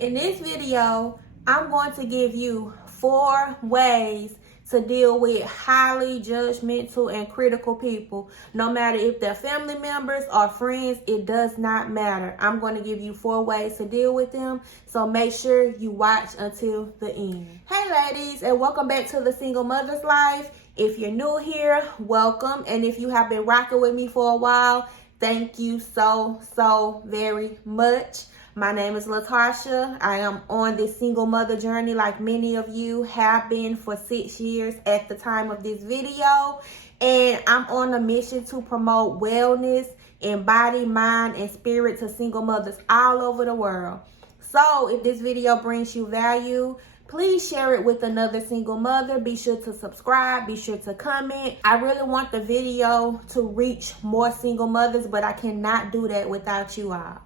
In this video, I'm going to give you 4 ways to deal with highly judgmental and critical people. No matter if they're family members or friends, it does not matter. I'm going to give you 4 ways to deal with them, so make sure you watch until the end. Hey ladies, and welcome back to the Single Mother's Life. If you're new here, welcome. And if you have been rocking with me for a while, thank you so very much. My name is Latasha. I am on this single mother journey like many of you have been for 6 years at the time of this video. And I'm on a mission to promote wellness in body, mind, and spirit to single mothers all over the world. So if this video brings you value, please share it with another single mother. Be sure to subscribe. Be sure to comment. I really want the video to reach more single mothers, but I cannot do that without you all.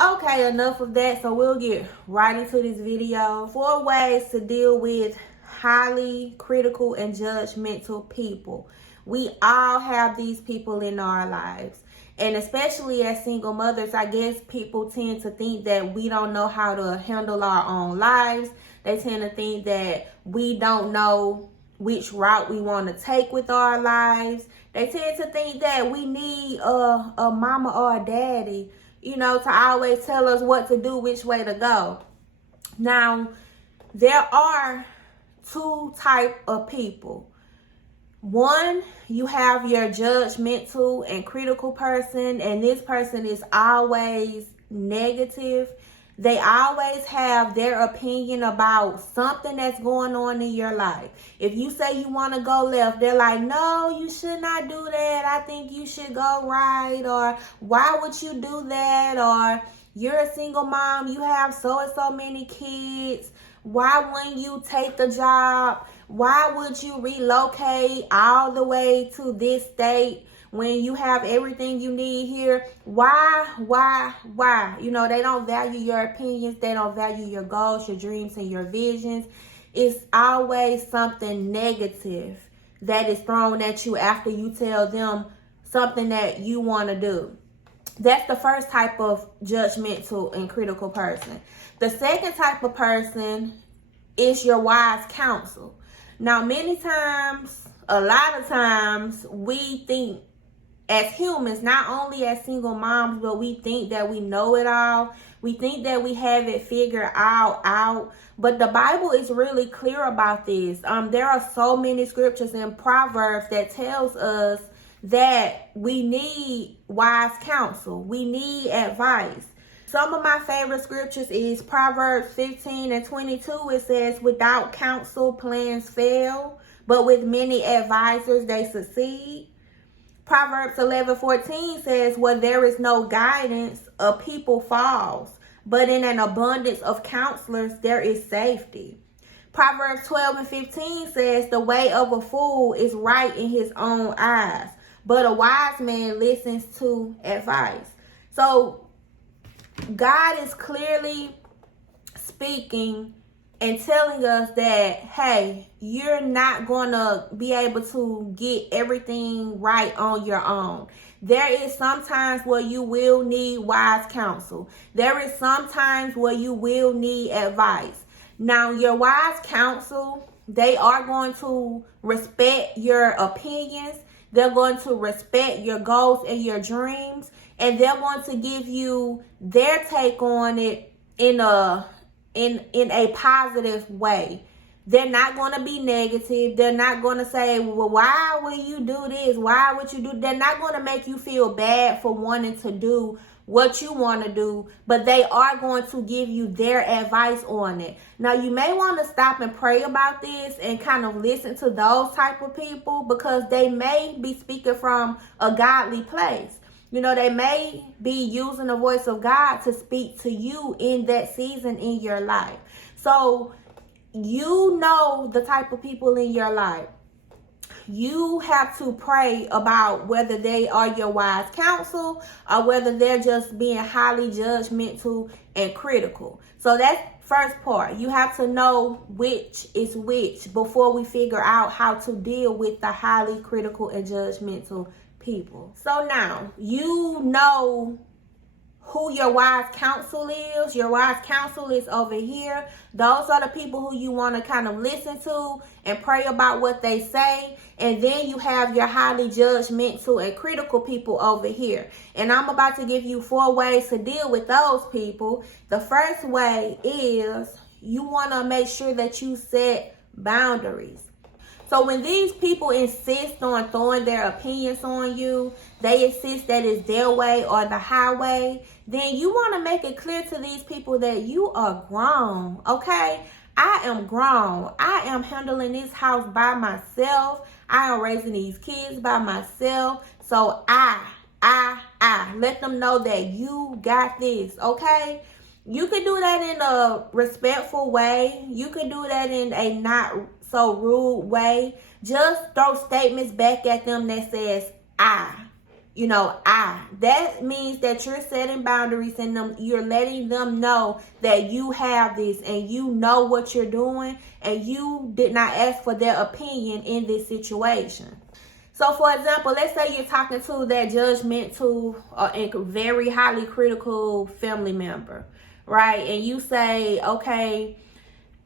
Okay, enough of that. So we'll get right into this video. 4 ways to deal with highly critical and judgmental people. We all have these people in our lives. And especially as single mothers, I guess people tend to think that we don't know how to handle our own lives. They tend to think that we don't know which route we want to take with our lives. They tend to think that we need a mama or a daddy, you know, to always tell us what to do, which way to go. Now, there are 2 types of people. One, you have your judgmental and critical person, and this person is always negative. They always have their opinion about something that's going on in your life. If you say you want to go left, they're like, no, you should not do that. I think you should go right. Or why would you do that? Or you're a single mom. You have so and so many kids. Why wouldn't you take the job? Why would you relocate all the way to this state when you have everything you need here? Why? You know, they don't value your opinions. They don't value your goals, your dreams, and your visions. It's always something negative that is thrown at you after you tell them something that you want to do. That's the first type of judgmental and critical person. The second type of person is your wise counsel. Now, many times, a lot of times, we think as humans, not only as single moms, but we think that we know it all. We think that we have it figured out. But the Bible is really clear about this. There are so many scriptures in Proverbs that tells us that we need wise counsel. We need advice. Some of my favorite scriptures is Proverbs 15:22. It says, without counsel, plans fail, but with many advisors, they succeed. Proverbs 11:14 says, where there is no guidance, a people falls, but in an abundance of counselors, there is safety. Proverbs 12:15 says, the way of a fool is right in his own eyes, but a wise man listens to advice. So God is clearly speaking and telling us that, hey, you're not going to be able to get everything right on your own. There is sometimes where you will need wise counsel. There is sometimes where you will need advice. Now, your wise counsel, they are going to respect your opinions. They're going to respect your goals and your dreams. And they're going to give you their take on it in a positive way. They're not going to be negative. They're not going to say, well, why would you do this? Why would you do? They're not going to make you feel bad for wanting to do what you want to do, but they are going to give you their advice on it. Now, you may want to stop and pray about this and kind of listen to those type of people, because they may be speaking from a godly place. You know, they may be using the voice of God to speak to you in that season in your life. So you know the type of people in your life. You have to pray about whether they are your wise counsel or whether they're just being highly judgmental and critical. So that's first part. You have to know which is which before we figure out how to deal with the highly critical and judgmental people. So now you know who your wise counsel is. Your wise counsel is over here. Those are the people who you want to kind of listen to and pray about what they say. And then you have your highly judgmental and critical people over here. And I'm about to give you 4 ways to deal with those people. The first way is you want to make sure that you set boundaries. So when these people insist on throwing their opinions on you, they insist that it's their way or the highway, then you want to make it clear to these people that you are grown, okay? I am grown. I am handling this house by myself. I am raising these kids by myself. So I let them know that you got this, okay? You can do that in a respectful way. You can do that in a not so rude way. Just throw statements back at them that says I. That means that you're setting boundaries and you're letting them know that you have this and you know what you're doing and you did not ask for their opinion in this situation. So, for example, let's say you're talking to that judgmental and very highly critical family member, right? And you say, okay,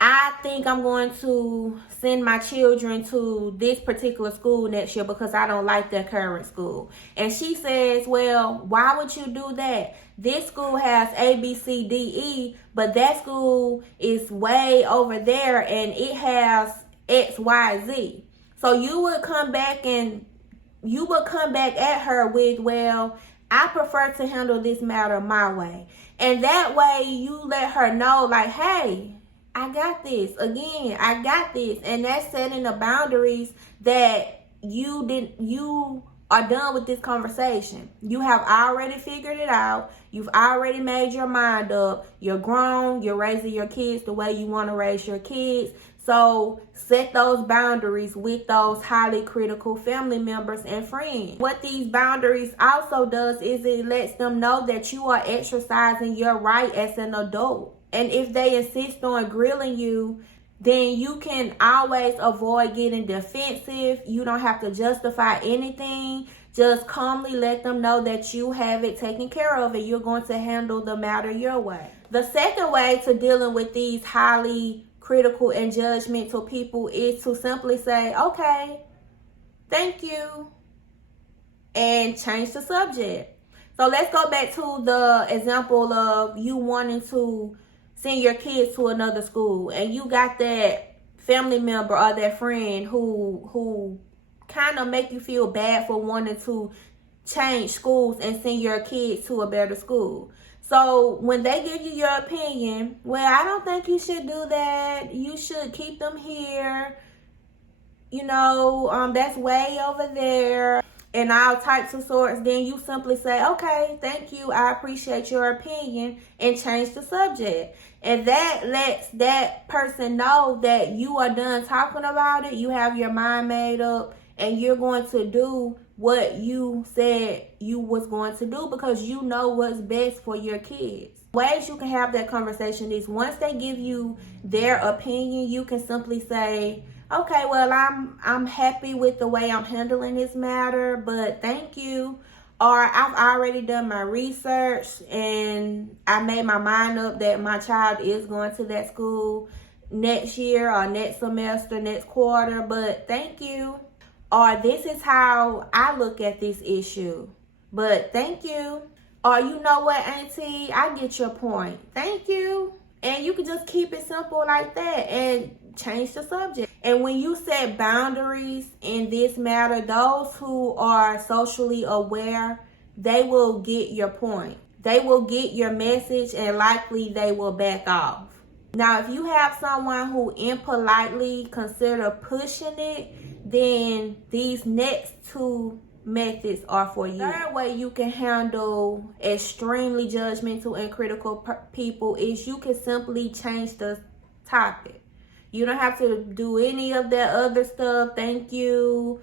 I think I'm going to send my children to this particular school next year because I don't like their current school. And she says, well, why would you do that? This school has A, B, C, D, E, but that school is way over there and it has X, Y, Z. So you would come back at her with, well, I prefer to handle this matter my way. And that way you let her know, like, hey, I got this. Again, I got this. And that's setting the boundaries that you are done with this conversation. You have already figured it out. You've already made your mind up. You're grown. You're raising your kids the way you want to raise your kids. So set those boundaries with those highly critical family members and friends. What these boundaries also does is it lets them know that you are exercising your right as an adult. And if they insist on grilling you, then you can always avoid getting defensive. You don't have to justify anything. Just calmly let them know that you have it taken care of and you're going to handle the matter your way. The second way to dealing with these highly critical and judgmental people is to simply say, okay, thank you, and change the subject. So let's go back to the example of you wanting to send your kids to another school and you got that family member or that friend who kind of make you feel bad for wanting to change schools and send your kids to a better school. So when they give you your opinion, well, I don't think you should do that. You should keep them here. That's way over there. And all types of sorts. Then you simply say, okay, thank you. I appreciate your opinion, and change the subject. And that lets that person know that you are done talking about it. You have your mind made up and you're going to do what you said you was going to do because you know what's best for your kids. Ways you can have that conversation is once they give you their opinion, you can simply say, okay, well, I'm happy with the way I'm handling this matter, but thank you. Or I've already done my research and I made my mind up that my child is going to that school next year or next semester, next quarter, but thank you. Or this is how I look at this issue, but thank you. Or you know what, Auntie, I get your point. Thank you. And you can just keep it simple like that and change the subject. And when you set boundaries in this matter, those who are socially aware, they will get your point. They will get your message and likely they will back off. Now, if you have someone who impolitely consider pushing it, then these next 2 methods are for you. Third way you can handle extremely judgmental and critical people is you can simply change the topic. You don't have to do any of that other stuff. Thank you.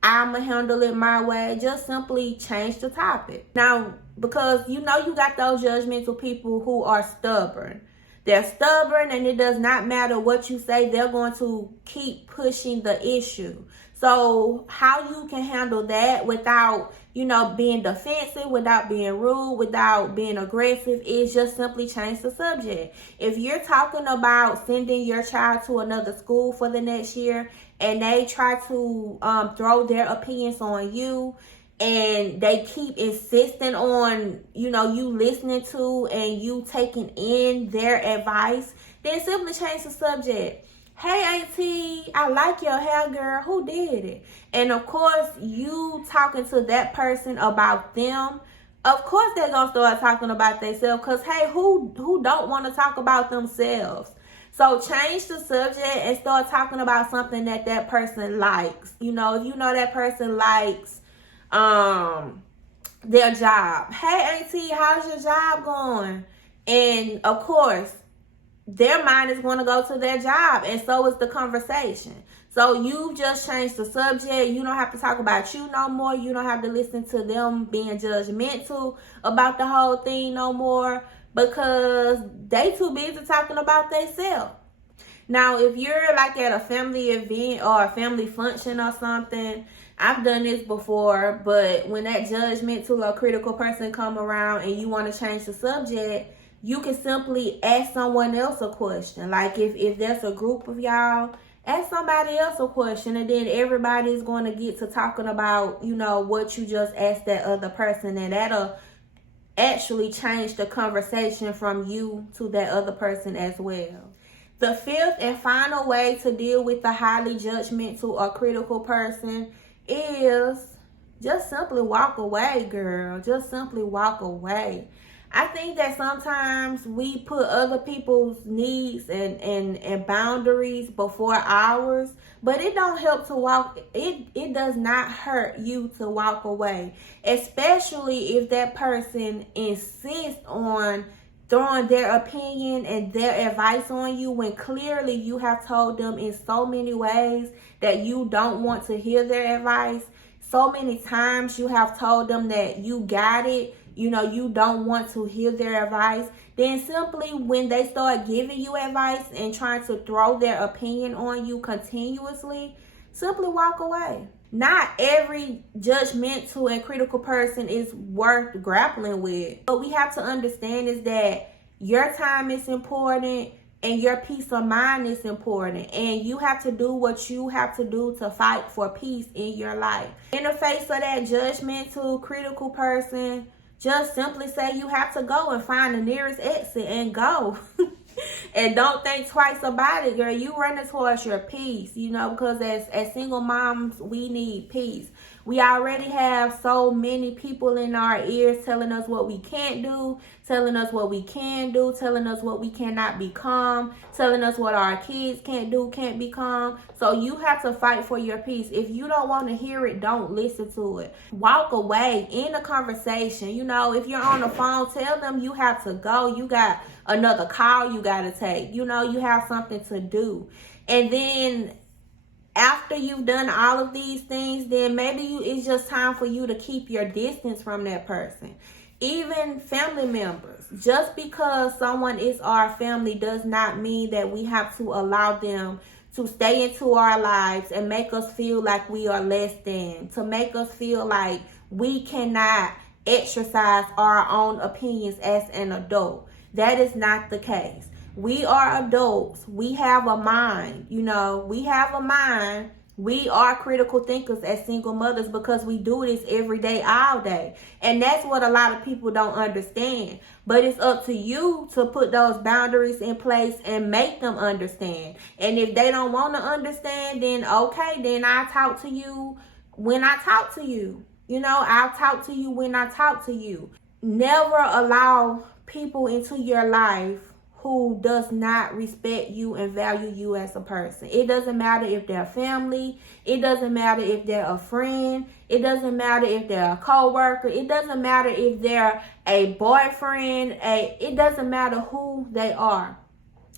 I'ma handle it my way. Just simply change the topic. Now, because you got those judgmental people who are stubborn. They're stubborn and it does not matter what you say. They're going to keep pushing the issue. So how you can handle that without, being defensive, without being rude, without being aggressive, is just simply change the subject. If you're talking about sending your child to another school for the next year and they try to throw their opinions on you, and they keep insisting on, you listening to and you taking in their advice, then simply change the subject. Hey, auntie, I like your hair, girl. Who did it? And of course, you talking to that person about them. Of course, they're going to start talking about themselves because, hey, who don't want to talk about themselves? So change the subject and start talking about something that person likes. If you know that person likes their job. Hey, auntie, how's your job going? And of course, their mind is going to go to their job, and so is the conversation. So you just change the subject. You don't have to talk about you no more. You don't have to listen to them being judgmental about the whole thing no more, because they too busy talking about themselves. Now, if you're like at a family event or a family function or something, I've done this before, but when that judgmental or critical person come around and you want to change the subject, you can simply ask someone else a question. Like if there's a group of y'all, ask somebody else a question, and then everybody's going to get to talking about, what you just asked that other person, and that'll actually change the conversation from you to that other person as well. The fifth and final way to deal with the highly judgmental or critical person is just simply walk away, girl. Just simply walk away. I think that sometimes we put other people's needs and boundaries before ours, but it don't help to walk. It does not hurt you to walk away, especially if that person insists on throwing their opinion and their advice on you when clearly you have told them in so many ways that you don't want to hear their advice. So many times you have told them that you got it. You don't want to hear their advice. Then simply when they start giving you advice and trying to throw their opinion on you continuously, simply walk away. Not every judgmental and critical person is worth grappling with. What we have to understand is that your time is important and your peace of mind is important. And you have to do what you have to do to fight for peace in your life. In the face of that judgmental, critical person, just simply say you have to go and find the nearest exit and go. And don't think twice about it, girl. You running towards your peace, because as single moms, we need peace. We already have so many people in our ears telling us what we can't do, telling us what we can do, telling us what we cannot become, telling us what our kids can't do, can't become. So you have to fight for your peace. If you don't want to hear it, don't listen to it. Walk away in a conversation. If you're on the phone, tell them you have to go. You got another call you got to take. You have something to do. And then after you've done all of these things, then maybe it's just time for you to keep your distance from that person. Even family members, just because someone is our family does not mean that we have to allow them to stay into our lives and make us feel like we are less than, to make us feel like we cannot exercise our own opinions as an adult. That is not the case. We are adults. We have a mind, we have a mind. We are critical thinkers as single mothers because we do this every day, all day. And that's what a lot of people don't understand. But it's up to you to put those boundaries in place and make them understand. And if they don't want to understand, then okay, then I'll talk to you when I talk to you. I'll talk to you when I talk to you. Never allow people into your life who does not respect you and value you as a person. It doesn't matter if they're family. It doesn't matter if they're a friend. It doesn't matter if they're a coworker. It doesn't matter if they're a boyfriend. It doesn't matter who they are.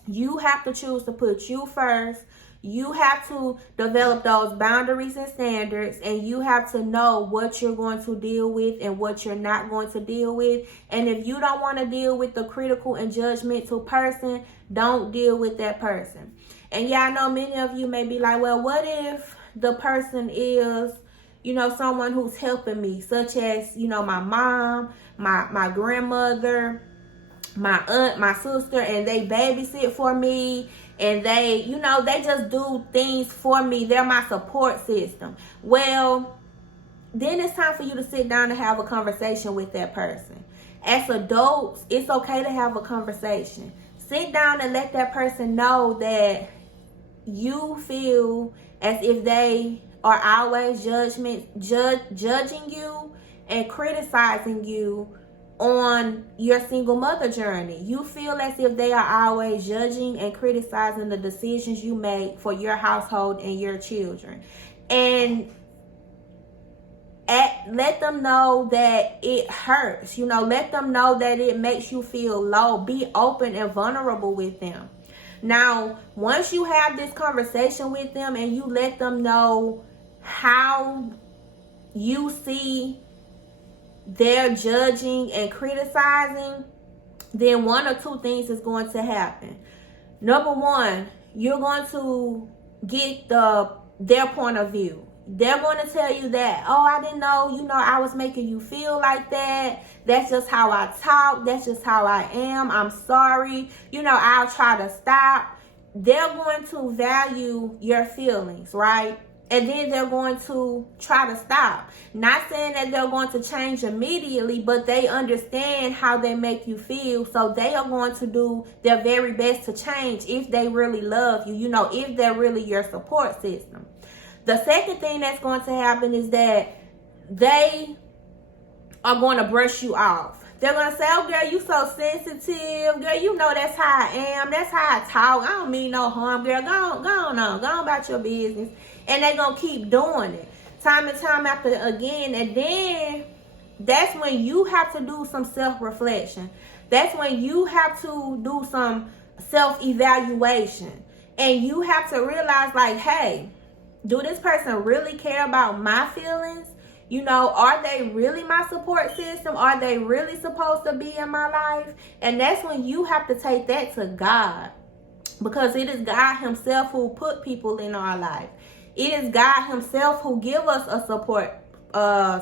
You have to choose to put you first. You have to develop those boundaries and standards, and you have to know what you're going to deal with and what you're not going to deal with. And if you don't want to deal with the critical and judgmental person, don't deal with that person. And yeah, I know many of you may be like, well, what if the person is, someone who's helping me, such as, my mom, my grandmother, my aunt, my sister, and they babysit for me, and they, they just do things for me. They're my support system. Well, then it's time for you to sit down and have a conversation with that person. As adults, it's okay to have a conversation. Sit down and let that person know that you feel as if they are always judging you and criticizing you on your single mother journey. You feel as if they are always judging and criticizing the decisions you make for your household and your children. And let them know that it hurts. Let them know that it makes you feel low. Be open and vulnerable with them. Now, once you have this conversation with them and you let them know how you see they're judging and criticizing, then one or two things is going to happen. Number one, you're going to get their point of view. They're going to tell you that, oh, I didn't know, I was making you feel like that. That's just how I talk. That's just how I am. I'm sorry. I'll try to stop. They're going to value your feelings, right? And then they're going to try to stop. Not saying that they're going to change immediately, but they understand how they make you feel. So they are going to do their very best to change if they really love you, if they're really your support system. The second thing that's going to happen is that they are going to brush you off. They're going to say, oh, girl, you so sensitive. Girl, that's how I am. That's how I talk. I don't mean no harm, girl. Go on about your business. And they're going to keep doing it time and time after again. And then that's when you have to do some self-reflection. That's when you have to do some self-evaluation. And you have to realize, like, hey, do this person really care about my feelings? Are they really my support system? Are they really supposed to be in my life? And that's when you have to take that to God. Because it is God himself who put people in our life. It is God himself who give us a support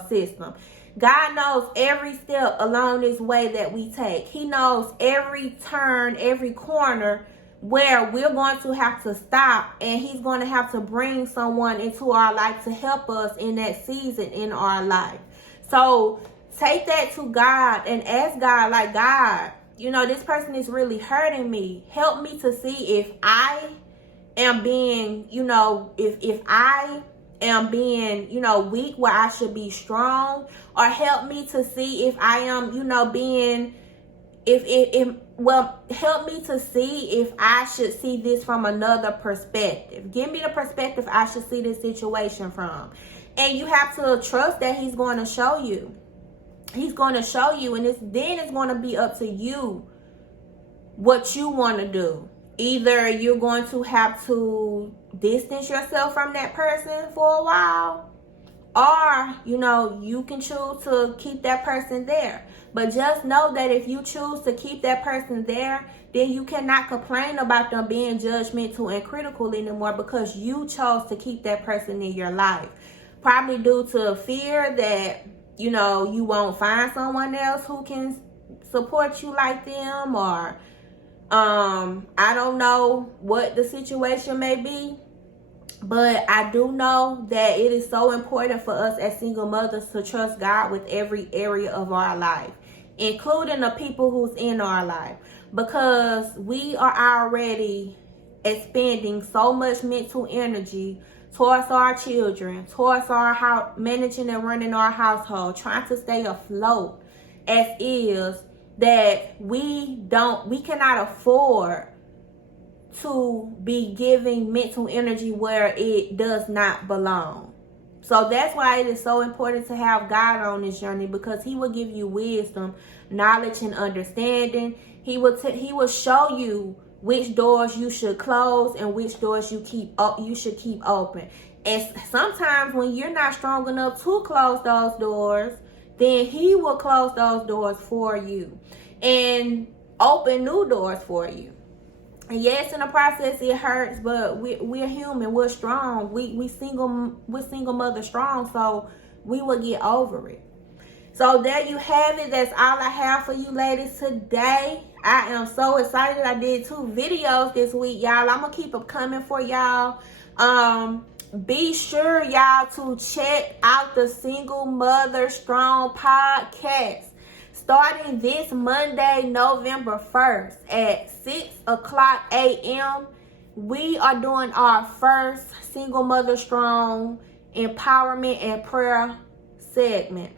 system. God knows every step along this way that we take. He knows every turn, every corner where we're going to have to stop, and he's going to have to bring someone into our life to help us in that season in our life. So take that to God and ask God, like, God, this person is really hurting me. Help me to see if I am being, if I am being, weak where I should be strong, or help me to see if I am, being, help me to see if I should see this from another perspective. Give me the perspective I should see this situation from. And you have to trust that he's going to show you. He's going to show you, and then it's going to be up to you what you want to do. Either you're going to have to distance yourself from that person for a while, or, you can choose to keep that person there. But just know that if you choose to keep that person there, then you cannot complain about them being judgmental and critical anymore, because you chose to keep that person in your life. Probably due to fear that, you won't find someone else who can support you like them, or I don't know what the situation may be. But I do know that it is so important for us as single mothers to trust God with every area of our life, including the people who's in our life, because we are already expending so much mental energy towards our children, towards our managing and running our household, trying to stay afloat as is, that we cannot afford to be giving mental energy where it does not belong. So that's why it is so important to have God on this journey, because he will give you wisdom, knowledge, and understanding. He will show you which doors you should close and which doors you should keep open. And sometimes when you're not strong enough to close those doors, then he will close those doors for you and open new doors for you. And yes, in the process it hurts, but we're human, we're strong. We're single mother strong, so we will get over it. So there you have it. That's all I have for you ladies today. I am so excited. I did 2 videos this week, y'all. I'm gonna keep them coming for y'all. Be sure y'all to check out the Single Mother Strong podcast. Starting this Monday, November 1st at 6:00 a.m., we are doing our first Single Mother Strong empowerment and prayer segment.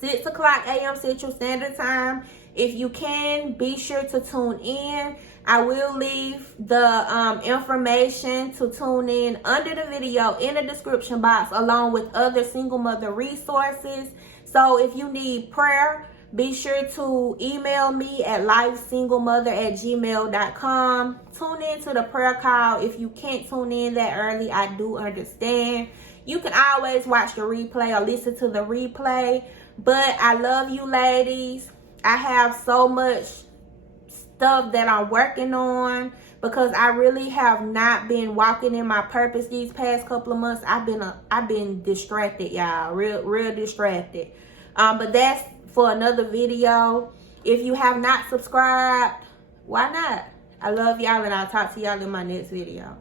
6:00 a.m. Central Standard Time. If you can, be sure to tune in. I will leave the information to tune in under the video in the description box, along with other single mother resources. So if you need prayer, be sure to email me at lifesinglemother@gmail.com. Tune in to the prayer call. If you can't tune in that early, I do understand. You can always watch the replay or listen to the replay. But I love you ladies. I have so much stuff that I'm working on because I really have not been walking in my purpose these past couple of months. I've been distracted, y'all. Real distracted. But that's for another video. If you have not subscribed, why not? I love y'all, and I'll talk to y'all in my next video.